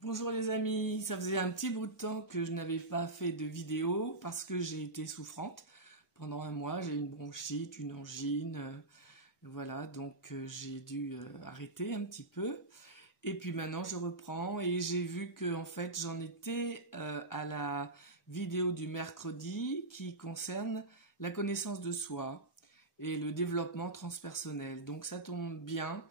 Bonjour les amis, ça faisait un petit bout de temps que je n'avais pas fait de vidéo parce que j'ai été souffrante. Pendant un mois, j'ai eu une bronchite, une angine, voilà, donc j'ai dû arrêter un petit peu. Et puis maintenant je reprends et j'ai vu que en fait j'en étais à la vidéo du mercredi qui concerne la connaissance de soi et le développement transpersonnel. Donc ça tombe bien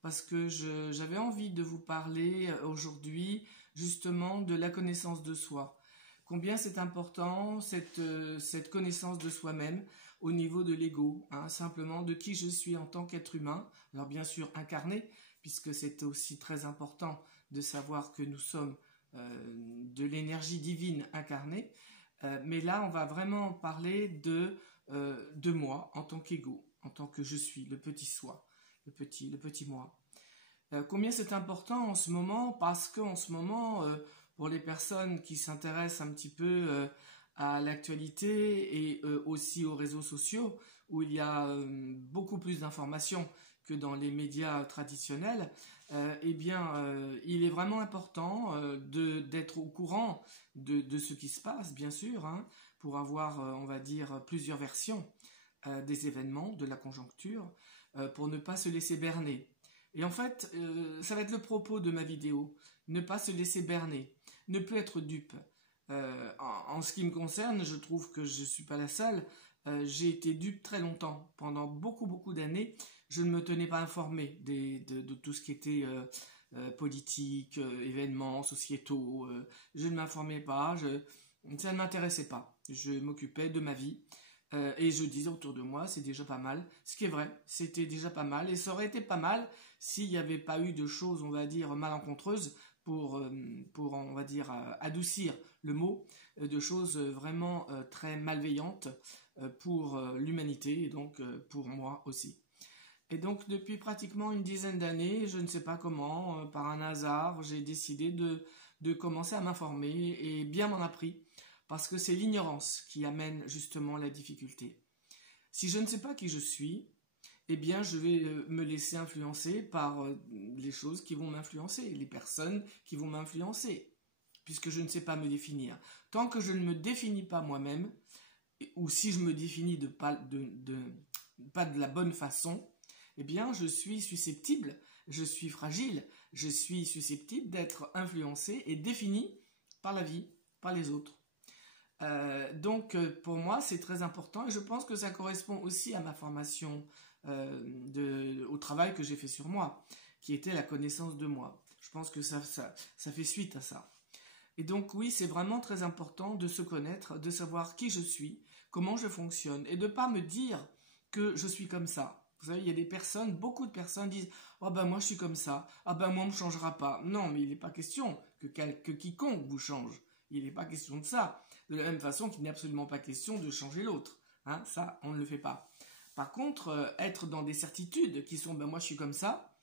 parce que j'avais envie de vous parler aujourd'hui justement de la connaissance de soi. Combien c'est important cette connaissance de soi-même au niveau de l'ego, hein, simplement de qui je suis en tant qu'être humain. Alors bien sûr incarné, puisque c'est aussi très important de savoir que nous sommes de l'énergie divine incarnée. Mais là, on va vraiment parler de moi en tant qu'ego, en tant que je suis, le petit soi, le petit moi. Combien c'est important en ce moment, parce qu'en ce moment, pour les personnes qui s'intéressent un petit peu à l'actualité et aussi aux réseaux sociaux, où il y a beaucoup plus d'informations que dans les médias traditionnels, eh bien, il est vraiment important d'être au courant de ce qui se passe, bien sûr, hein, pour avoir, on va dire, plusieurs versions des événements, de la conjoncture, pour ne pas se laisser berner. Et en fait, ça va être le propos de ma vidéo. Ne pas se laisser berner. Ne plus être dupe. En ce qui me concerne, je trouve que je ne suis pas la seule. J'ai été dupe très longtemps. Pendant beaucoup d'années, je ne me tenais pas informé de tout ce qui était politique, événements, sociétaux. Je ne m'informais pas. Ça ne m'intéressait pas. Je m'occupais de ma vie. Et je disais autour de moi, c'est déjà pas mal. Ce qui est vrai, c'était déjà pas mal. Et ça aurait été pas mal s'il n'y avait pas eu de choses, on va dire, malencontreuses pour on va dire, adoucir le mot, de choses vraiment très malveillantes pour l'humanité et donc pour moi aussi. Et donc depuis pratiquement une dizaine d'années, je ne sais pas comment, par un hasard, j'ai décidé de commencer à m'informer et bien m'en a pris. Parce que c'est l'ignorance qui amène justement la difficulté. Si je ne sais pas qui je suis, eh bien je vais me laisser influencer par les choses qui vont m'influencer, les personnes qui vont m'influencer, puisque je ne sais pas me définir. Tant que je ne me définis pas moi-même, ou si je me définis pas de la bonne façon, eh bien je suis susceptible, je suis fragile, je suis susceptible d'être influencé et défini par la vie, par les autres. Donc pour moi c'est très important et je pense que ça correspond aussi à ma formation au travail que j'ai fait sur moi, qui était la connaissance de moi. Je pense que ça fait suite à ça. Et donc oui, c'est vraiment très important de se connaître, de savoir qui je suis, comment je fonctionne et de ne pas me dire que je suis comme ça. Vous savez, il y a des personnes, beaucoup de personnes disent « Oh ben moi je suis comme ça, ah ben moi on ne me changera pas ». Non, mais il n'est pas question que quiconque vous change. Il n'est pas question de ça. De la même façon qu'il n'est absolument pas question de changer l'autre. Hein, ça, on ne le fait pas. Par contre, être dans des certitudes qui sont « ben moi je suis comme ça »,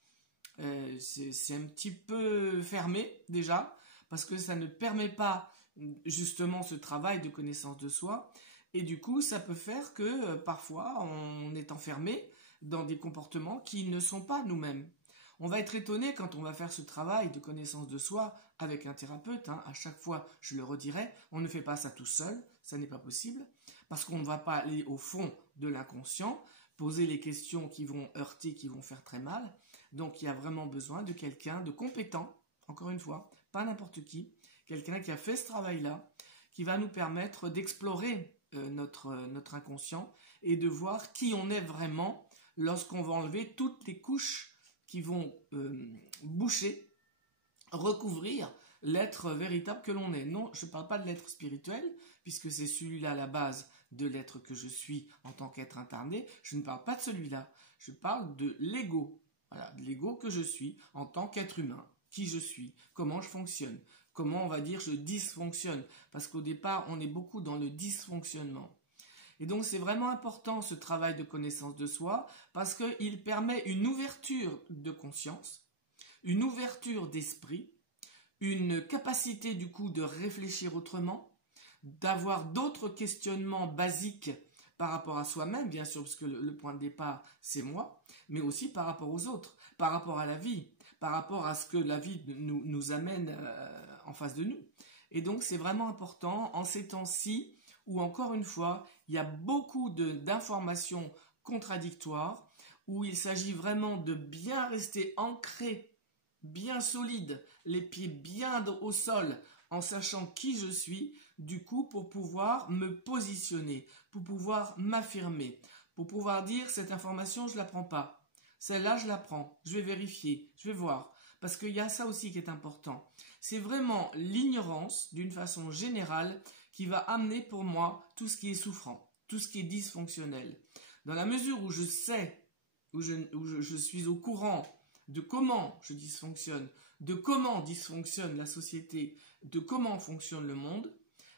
c'est un petit peu fermé déjà, parce que ça ne permet pas justement ce travail de connaissance de soi. Et du coup, ça peut faire que parfois on est enfermé dans des comportements qui ne sont pas nous-mêmes. On va être étonné quand on va faire ce travail de connaissance de soi avec un thérapeute. Hein. À chaque fois, je le redirai, on ne fait pas ça tout seul, ça n'est pas possible, parce qu'on ne va pas aller au fond de l'inconscient, poser les questions qui vont heurter, qui vont faire très mal. Donc il y a vraiment besoin de quelqu'un de compétent, encore une fois, pas n'importe qui, quelqu'un qui a fait ce travail-là, qui va nous permettre d'explorer notre inconscient et de voir qui on est vraiment lorsqu'on va enlever toutes les couches qui vont boucher, recouvrir l'être véritable que l'on est. Non, je ne parle pas de l'être spirituel, puisque c'est celui-là la base de l'être que je suis en tant qu'être incarné. Je ne parle pas de celui-là. Je parle de l'ego. Voilà, de l'ego que je suis en tant qu'être humain. Qui je suis, comment je fonctionne, comment on va dire je dysfonctionne. Parce qu'au départ, on est beaucoup dans le dysfonctionnement. Et donc c'est vraiment important ce travail de connaissance de soi parce qu'il permet une ouverture de conscience, une ouverture d'esprit, une capacité du coup de réfléchir autrement, d'avoir d'autres questionnements basiques par rapport à soi-même, bien sûr, parce que le point de départ c'est moi, mais aussi par rapport aux autres, par rapport à la vie, par rapport à ce que la vie nous amène en face de nous. Et donc c'est vraiment important en ces temps-ci où encore une fois il y a beaucoup d'informations contradictoires, où il s'agit vraiment de bien rester ancré, bien solide, les pieds bien au sol, en sachant qui je suis, du coup pour pouvoir me positionner, pour pouvoir m'affirmer, pour pouvoir dire cette information je ne la prends pas, celle-là je la prends, je vais vérifier, je vais voir, parce qu'il y a ça aussi qui est important. C'est vraiment l'ignorance d'une façon générale qui va amener pour moi tout ce qui est souffrant, tout ce qui est dysfonctionnel. Dans la mesure où je sais, où je suis au courant de comment je dysfonctionne, de comment dysfonctionne la société, de comment fonctionne le monde,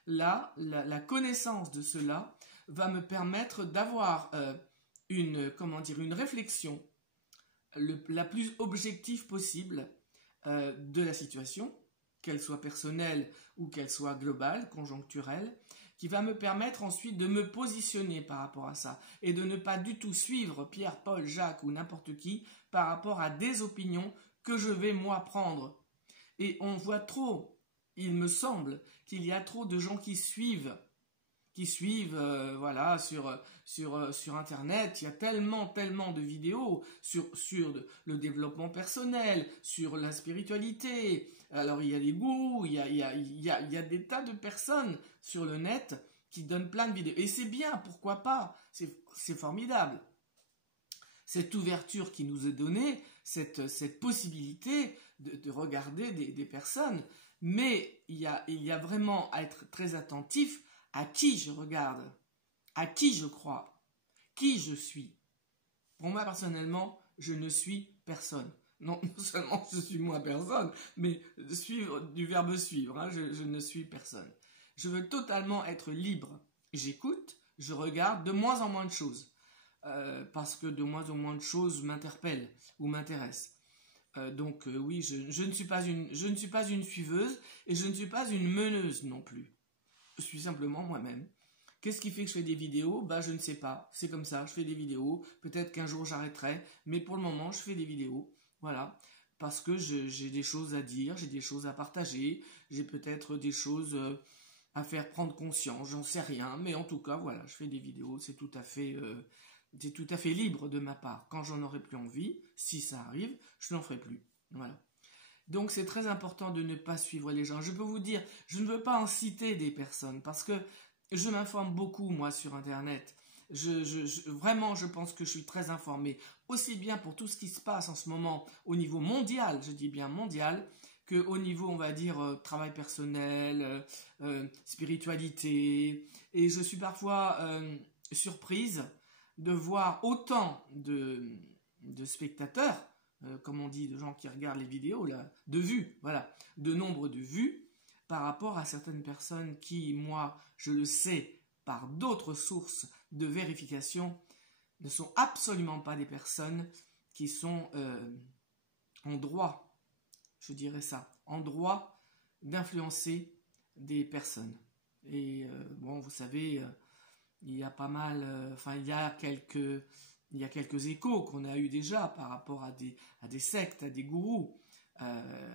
là, la connaissance de cela va me permettre d'avoir une réflexion la plus objective possible de la situation, qu'elle soit personnelle ou qu'elle soit globale, conjoncturelle, qui va me permettre ensuite de me positionner par rapport à ça et de ne pas du tout suivre Pierre, Paul, Jacques ou n'importe qui par rapport à des opinions que je vais moi prendre. Et on voit trop, il me semble, qu'il y a trop de gens qui suivent voilà, sur Internet. Il y a tellement de vidéos sur le développement personnel, sur la spiritualité. Alors il y a des gourous, il y a des tas de personnes sur le net qui donnent plein de vidéos. Et c'est bien, pourquoi pas, c'est formidable. Cette ouverture qui nous est donnée, cette possibilité de regarder des personnes. Mais il y a vraiment à être très attentif à qui je regarde, à qui je crois, qui je suis. Pour moi, personnellement, je ne suis personne. Non seulement je suis moi personne, mais suivre du verbe suivre, hein, je ne suis personne. Je veux totalement être libre. J'écoute, je regarde de moins en moins de choses, parce que de moins en moins de choses m'interpellent ou m'intéressent. Oui, je ne suis pas une suiveuse et je ne suis pas une meneuse non plus. Je suis simplement moi-même. Qu'est-ce qui fait que je fais des vidéos? Je ne sais pas. C'est comme ça, je fais des vidéos. Peut-être qu'un jour j'arrêterai, mais pour le moment, je fais des vidéos. Voilà. Parce que j'ai des choses à dire, j'ai des choses à partager, j'ai peut-être des choses à faire prendre conscience, j'en sais rien. Mais en tout cas, voilà, je fais des vidéos. C'est tout à fait libre de ma part. Quand j'en aurai plus envie, si ça arrive, je n'en ferai plus. Voilà. Donc c'est très important de ne pas suivre les gens. Je peux vous dire, je ne veux pas en citer des personnes parce que je m'informe beaucoup moi sur Internet. Vraiment, je pense que je suis très informé, aussi bien pour tout ce qui se passe en ce moment au niveau mondial, je dis bien mondial, qu'au niveau, on va dire, travail personnel, spiritualité. Et je suis parfois surprise de voir autant de spectateurs, comme on dit, de gens qui regardent les vidéos, là, de vues, voilà, de nombre de vues, par rapport à certaines personnes qui, moi, je le sais, par d'autres sources de vérification, ne sont absolument pas des personnes qui sont en droit, je dirais ça, en droit d'influencer des personnes. Et vous savez, il y a pas mal, il y a quelques échos qu'on a eu déjà par rapport à des sectes, à des gourous.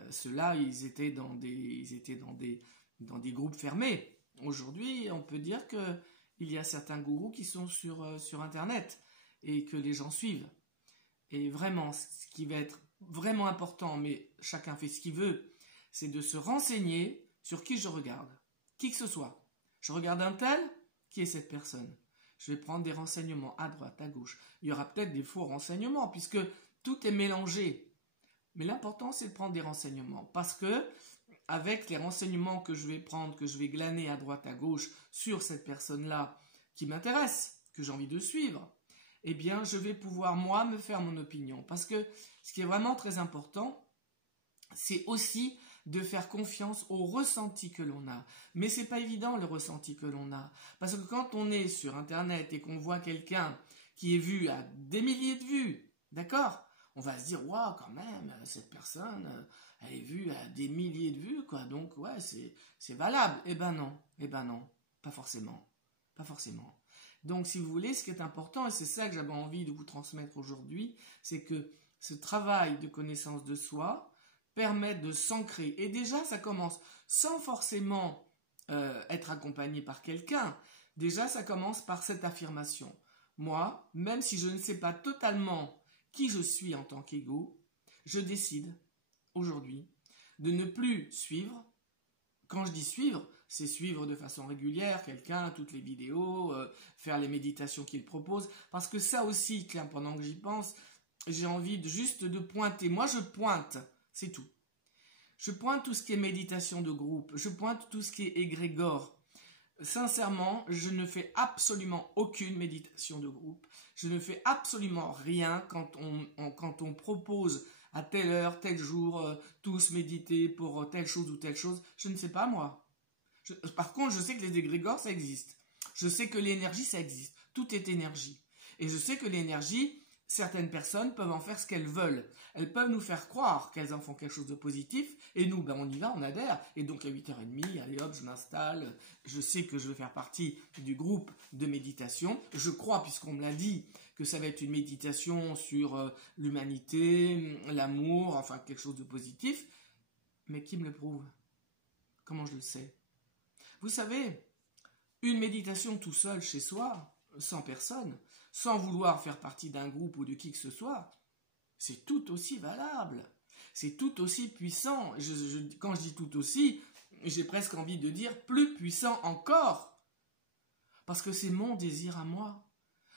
Ceux-là, ils étaient dans des groupes fermés. Aujourd'hui, on peut dire qu'il y a certains gourous qui sont sur Internet et que les gens suivent. Et vraiment, ce qui va être vraiment important, mais chacun fait ce qu'il veut, c'est de se renseigner sur qui je regarde. Qui que ce soit. Je regarde un tel, qui est cette personne? Je vais prendre des renseignements à droite, à gauche. Il y aura peut-être des faux renseignements, puisque tout est mélangé. Mais l'important, c'est de prendre des renseignements. Parce que, avec les renseignements que je vais prendre, que je vais glaner à droite, à gauche, sur cette personne-là, qui m'intéresse, que j'ai envie de suivre, eh bien, je vais pouvoir, moi, me faire mon opinion. Parce que, ce qui est vraiment très important, c'est aussi de faire confiance au ressenti que l'on a. Mais c'est pas évident le ressenti que l'on a. Parce que quand on est sur Internet et qu'on voit quelqu'un qui est vu à des milliers de vues, d'accord? On va se dire, waouh, quand même, cette personne, elle est vue à des milliers de vues, quoi. Donc, ouais, c'est valable. Eh ben non, pas forcément. Pas forcément. Donc, si vous voulez, ce qui est important, et c'est ça que j'avais envie de vous transmettre aujourd'hui, c'est que ce travail de connaissance de soi, permettre de s'ancrer. Et déjà, ça commence sans forcément être accompagné par quelqu'un. Déjà, ça commence par cette affirmation. Moi, même si je ne sais pas totalement qui je suis en tant qu'ego, je décide aujourd'hui de ne plus suivre. Quand je dis suivre, c'est suivre de façon régulière quelqu'un, toutes les vidéos, faire les méditations qu'il propose. Parce que ça aussi, tiens, pendant que j'y pense, j'ai envie juste de pointer. Moi, je pointe, c'est tout. Je pointe tout ce qui est méditation de groupe. Je pointe tout ce qui est égrégore. Sincèrement, je ne fais absolument aucune méditation de groupe. Je ne fais absolument rien quand on propose à telle heure, tel jour, tous méditer pour telle chose ou telle chose. Je ne sais pas, moi. Par contre, je sais que les égrégores, ça existe. Je sais que l'énergie, ça existe. Tout est énergie. Et je sais que l'énergie, certaines personnes peuvent en faire ce qu'elles veulent. Elles peuvent nous faire croire qu'elles en font quelque chose de positif. Et nous, ben, on y va, on adhère. Et donc, à 8h30, allez hop, je m'installe. Je sais que je vais faire partie du groupe de méditation. Je crois, puisqu'on me l'a dit, que ça va être une méditation sur l'humanité, l'amour, enfin quelque chose de positif. Mais qui me le prouve? Comment je le sais? Vous savez, une méditation tout seul chez soi, sans personne, sans vouloir faire partie d'un groupe ou de qui que ce soit, c'est tout aussi valable. C'est tout aussi puissant. Quand je dis tout aussi, j'ai presque envie de dire plus puissant encore. Parce que c'est mon désir à moi.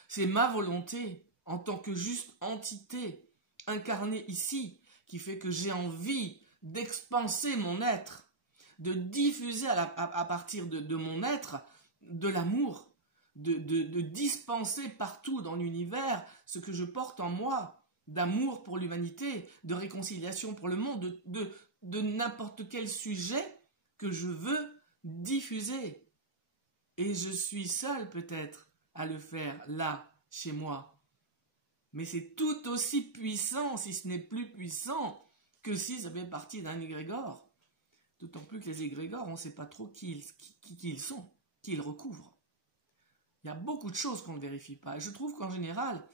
C'est ma volonté en tant que juste entité incarnée ici qui fait que j'ai envie d'expanser mon être, de diffuser à partir de mon être de l'amour, de dispenser partout dans l'univers ce que je porte en moi, d'amour pour l'humanité, de réconciliation pour le monde, de n'importe quel sujet que je veux diffuser. Et je suis seul peut-être à le faire là, chez moi. Mais c'est tout aussi puissant, si ce n'est plus puissant, que si ça fait partie d'un égrégore. D'autant plus que les égrégores, on ne sait pas trop qui ils sont, qui ils recouvrent. Il y a beaucoup de choses qu'on ne vérifie pas. Et je trouve qu'en général,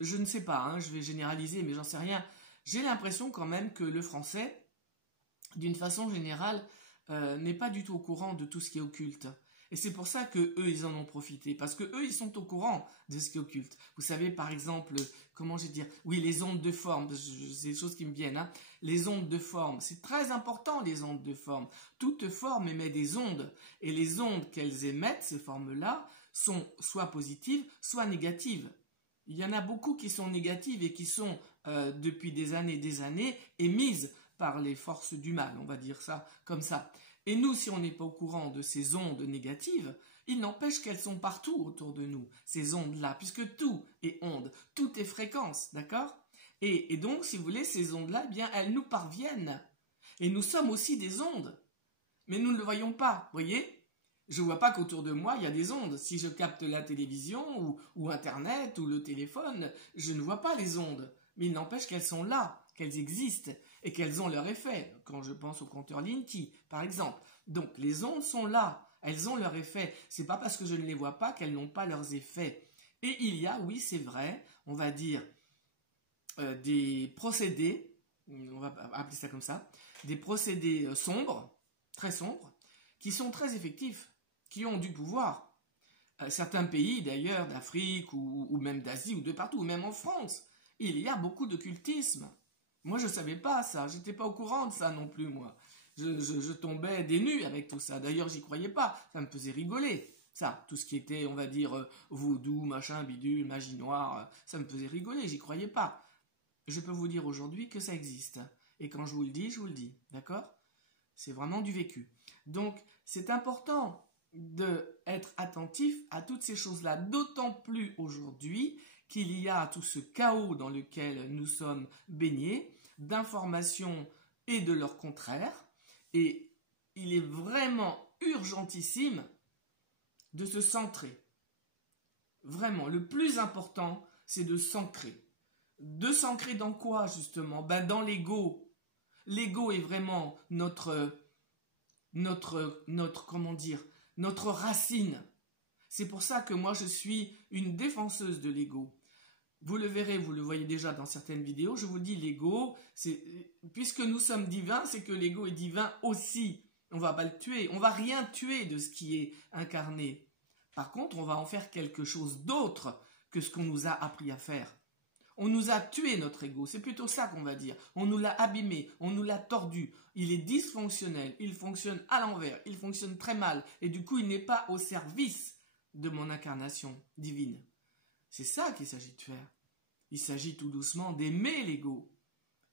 je ne sais pas, hein, je vais généraliser, mais j'en sais rien. J'ai l'impression quand même que le français, d'une façon générale, n'est pas du tout au courant de tout ce qui est occulte. Et c'est pour ça que eux, ils en ont profité. Parce que eux, ils sont au courant de ce qui est occulte. Vous savez, par exemple, comment je vais dire? Oui, les ondes de forme. C'est des choses qui me viennent. Hein. Les ondes de forme. C'est très important, les ondes de forme. Toute forme émet des ondes. Et les ondes qu'elles émettent, ces formes-là, sont soit positives, soit négatives. Il y en a beaucoup qui sont négatives et qui sont, depuis des années, émises par les forces du mal. On va dire ça comme ça. Et nous, si on n'est pas au courant de ces ondes négatives, il n'empêche qu'elles sont partout autour de nous, ces ondes-là, puisque tout est onde, tout est fréquence, d'accord? Et donc, si vous voulez, ces ondes-là, eh bien, elles nous parviennent. Et nous sommes aussi des ondes. Mais nous ne le voyons pas, voyez? Je ne vois pas qu'autour de moi, il y a des ondes. Si je capte la télévision ou Internet ou le téléphone, je ne vois pas les ondes. Mais il n'empêche qu'elles sont là, qu'elles existent et qu'elles ont leur effet. Quand je pense au compteur Linky, par exemple. Donc, les ondes sont là. Elles ont leur effet. C'est pas parce que je ne les vois pas qu'elles n'ont pas leurs effets. Et il y a, oui, c'est vrai, on va dire, des procédés, on va appeler ça comme ça, des procédés sombres, très sombres, qui sont très effectifs, qui ont du pouvoir. Certains pays, d'ailleurs, d'Afrique ou même d'Asie ou de partout, ou même en France, il y a beaucoup d'occultisme. Moi, je ne savais pas ça, je n'étais pas au courant de ça non plus, moi. Je tombais des nues avec tout ça. D'ailleurs, j'y croyais pas, ça me faisait rigoler. Ça, tout ce qui était, on va dire, vaudou, machin, bidule, magie noire, ça me faisait rigoler, j'y croyais pas. Je peux vous dire aujourd'hui que ça existe. Et quand je vous le dis, je vous le dis, d'accord? C'est vraiment du vécu. Donc, c'est important d'être attentif à toutes ces choses-là, d'autant plus aujourd'hui qu'il y a tout ce chaos dans lequel nous sommes baignés, d'informations et de leur contraire, et il est vraiment urgentissime de se centrer. Vraiment, le plus important, c'est de s'ancrer. De s'ancrer dans quoi, justement? Ben, dans l'ego. L'ego est vraiment comment dire, notre racine. C'est pour ça que moi, je suis une défenseuse de l'ego. Vous le verrez, vous le voyez déjà dans certaines vidéos, je vous dis l'ego, puisque nous sommes divins, c'est que l'ego est divin aussi. On va pas le tuer, on va rien tuer de ce qui est incarné. Par contre, on va en faire quelque chose d'autre que ce qu'on nous a appris à faire. On nous a tué notre ego, c'est plutôt ça qu'on va dire. On nous l'a abîmé, on nous l'a tordu. Il est dysfonctionnel, il fonctionne à l'envers, il fonctionne très mal. Et du coup, il n'est pas au service de mon incarnation divine. C'est ça qu'il s'agit de faire. Il s'agit tout doucement d'aimer l'ego.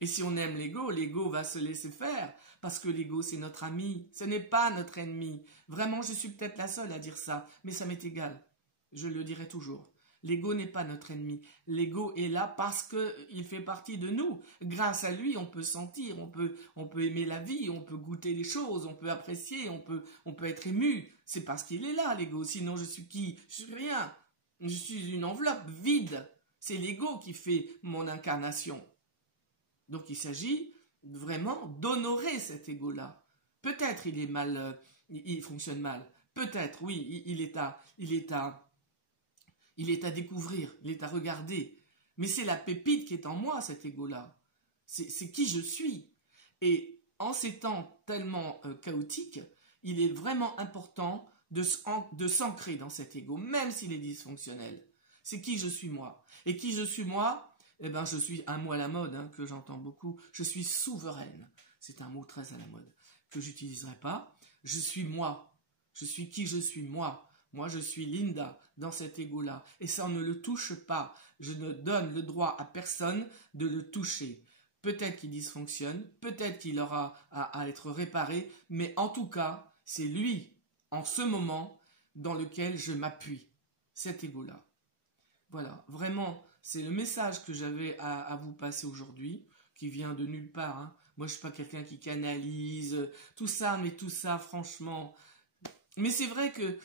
Et si on aime l'ego, l'ego va se laisser faire. Parce que l'ego, c'est notre ami. Ce n'est pas notre ennemi. Vraiment, je suis peut-être la seule à dire ça. Mais ça m'est égal. Je le dirai toujours. L'ego n'est pas notre ennemi. L'ego est là parce qu'il fait partie de nous. Grâce à lui, on peut sentir, on peut aimer la vie, on peut goûter les choses, on peut apprécier, on peut être ému. C'est parce qu'il est là, l'ego. Sinon, je suis qui? Je suis rien. Je suis une enveloppe vide. C'est l'ego qui fait mon incarnation. Donc il s'agit vraiment d'honorer cet ego-là. Peut-être il est mal, il fonctionne mal. Peut-être, oui, il est à découvrir, il est à regarder. Mais c'est la pépite qui est en moi, cet ego-là. C'est qui je suis. Et en ces temps tellement chaotiques, il est vraiment important de s'ancrer dans cet ego, même s'il est dysfonctionnel. C'est qui je suis moi. Et qui je suis moi, eh ben, je suis un mot à la mode, hein, que j'entends beaucoup. Je suis souveraine. C'est un mot très à la mode, que j'utiliserai pas. Je suis moi. Je suis qui je suis moi. Moi, je suis Linda dans cet ego-là. Et ça, on ne le touche pas. Je ne donne le droit à personne de le toucher. Peut-être qu'il dysfonctionne, peut-être qu'il aura à être réparé, mais en tout cas, c'est lui, en ce moment, dans lequel je m'appuie. Cet ego-là. Voilà, vraiment, c'est le message que j'avais à vous passer aujourd'hui, qui vient de nulle part. Hein. Moi, je ne suis pas quelqu'un qui canalise tout ça, mais tout ça, franchement. Mais c'est vrai que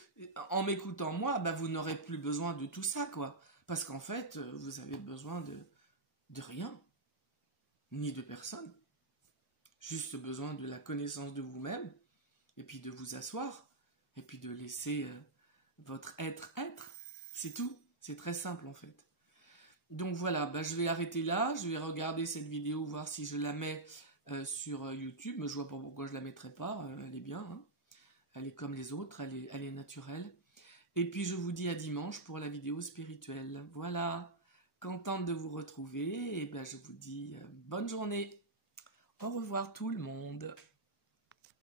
en m'écoutant moi, bah, vous n'aurez plus besoin de tout ça, quoi. Parce qu'en fait, vous avez besoin de rien, ni de personne. Juste besoin de la connaissance de vous-même, et puis de vous asseoir, et puis de laisser votre être. C'est tout. C'est très simple en fait. Donc voilà, bah, je vais arrêter là. Je vais regarder cette vidéo, voir si je la mets sur YouTube. Mais je vois pas pourquoi je la mettrai pas. Elle est bien. Hein. Elle est comme les autres. Elle est naturelle. Et puis je vous dis à dimanche pour la vidéo spirituelle. Voilà. Contente de vous retrouver. Et ben, je vous dis bonne journée. Au revoir tout le monde.